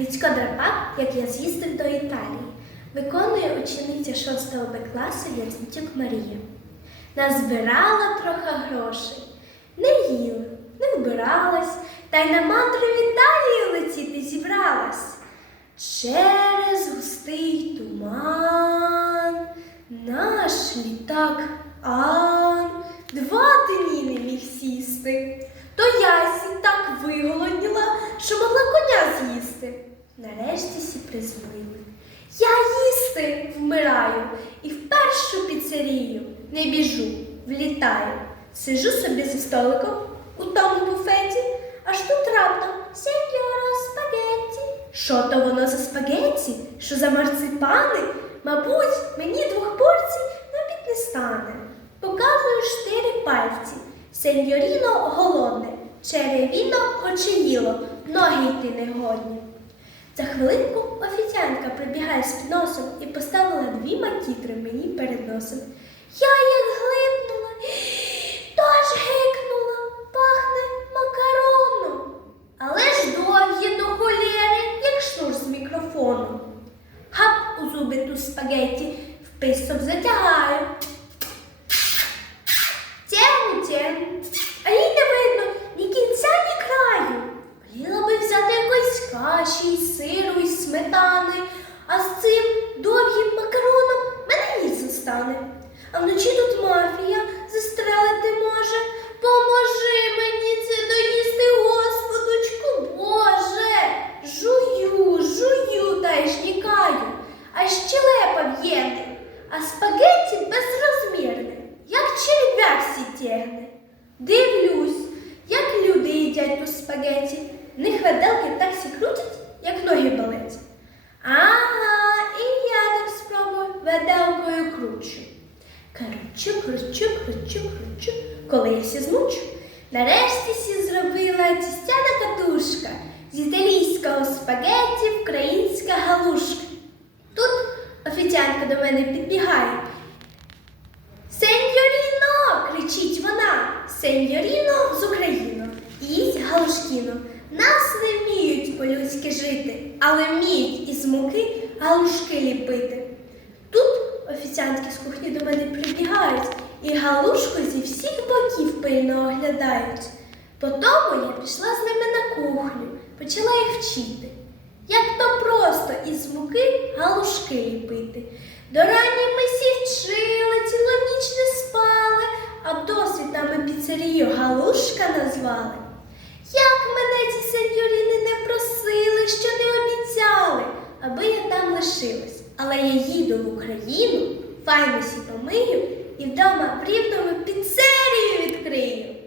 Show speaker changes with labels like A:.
A: Грицько драпак, як я з'їздив до Італії, виконує учениця 6 Б класу Яцентюк Марія. Назбирала трохи грошей, не їла, не вбиралась, та й на мандру в Італію летіти зібралась. Через густий туман наш літак Ан два дні не міг сісти. То ясі так виголодніла, що могла коня з'їсти. Нарешті сі призвили. Я їсти вмираю і в першу піцерію не біжу, влітаю. Сижу собі за столиком у тому буфеті, аж тут раптом сеньора спагетті. Що то воно за спагетті? Що за марципани? Мабуть, мені двох порцій на обід не стане. Показую чотири пальці. Сеньоріно голодне, черевіно хоч їло, ноги йти не годні. За хвилинку офіціантка прибігає з підносом і поставила дві макітри мені перед носом. Я як глипнула, то аж гикнула, пахне макароном. Але ж довгі до холєри, як шнур з мікрофону. Гап у зуби ту спагетті, в писок затягаю. Ніс застане. А вночі тут мафія застрелити може. Поможи мені це доїсти, господочку, Боже. Жую, жую та й жнікаю, а щелепа в'єне, а спагетті безрозмірне, як черв'як сі тягне. Дивлюсь, як люди їдять ту спагеті. В них виделки так сі крутять, як ноги болять. Ага, і я так спробую виделкою кручу. Кручу, кручу, кручу, кручу, коли я сі. Нарешті сі зробила тістяна катушка з італійського спагетті українська галушка. Тут офіціантка до мене підбігає. Сеньоріно! кричить вона. Сеньоріно з України. Їсть галушкіно. Нас не вміють по-людськи жити, але вміють із муки галушки ліпити. Офіціантки з кухні до мене прибігають і галушку зі всіх боків пильно оглядають. Потому я пішла з ними на кухню, почала їх вчити. Як то просто із муки галушки ліпити. До рані ми сі вчили, цілу ніч не спали, а досвід нами піцерію галушка назвали. Як мене ці сеньоріни не просили, що не обіцяли, аби я там лишилась. Але я їду в Україну, файно сі помию і вдома прівному піцерію відкрию.